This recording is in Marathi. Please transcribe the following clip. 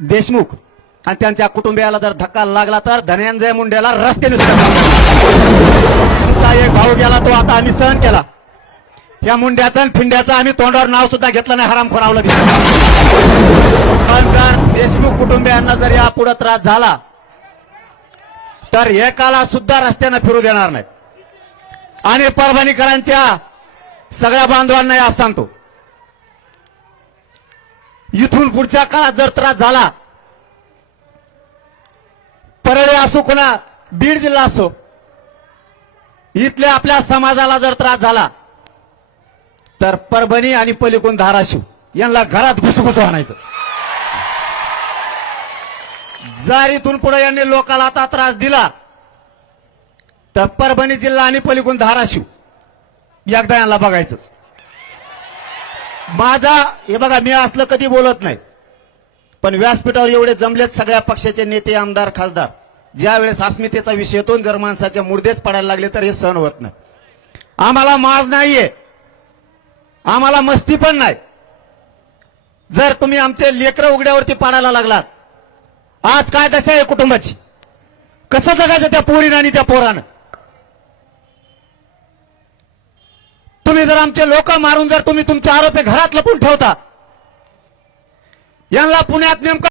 देशमुख आणि त्यांच्या कुटुंबियाला जर धक्का लागला तर धनंजय मुंडेला रस्त्याने तुमचा एक भाऊ गेला तो आता आम्ही सहन केला. या मुंड्याचा आणि फिंड्याचं आम्ही तोंडावर नाव सुद्धा घेतलं नाही हराम खोरावलं पण जर देशमुख कुटुंबियांना जर या पुढे त्रास झाला तर एकाला सुद्धा रस्त्यानं फिरू देणार नाही आणि परभणीकरांच्या सगळ्या बांधवांना आज सांगतो. इथून पुढच्या काळात जर त्रास झाला परळे असो कुणा बीड जिल्हा असो इथल्या आपल्या समाजाला जर त्रास झाला तर परभणी आणि पलिकोण धाराशिव यांना घरात घुसघुस आणायचं. जर इथून पुढे यांनी लोकाला आता त्रास दिला तर परभणी जिल्हा आणि पलिकोण धाराशिव एकदा यांना बघायचंच. माझा हे बघा मी असलं कधी बोलत नाही. पण व्यासपीठावर एवढे जमलेत सगळ्या पक्षाचे नेते आमदार खासदार. ज्या वेळेस अस्मितेचा विषय येतो जर माणसाच्या मुर्देच पडायला लागले तर हे सहन होत नाही. आम्हाला माज नाहीये. आम्हाला मस्ती पण नाही. जर तुम्ही आमचे लेकरं उघड्यावरती पाडायला लागलात आज काय दशा आहे कुटुंबाची? कसं जगायचं त्या पोरीनं आणि त्या पोरानं? तुम्ही जर आमचे लोक मारून जर तुम्ही तुमचे आरोपी घरात लपून ठेवता यांना पुण्यात नेमकं